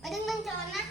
ไปดึงดึงจอนนะ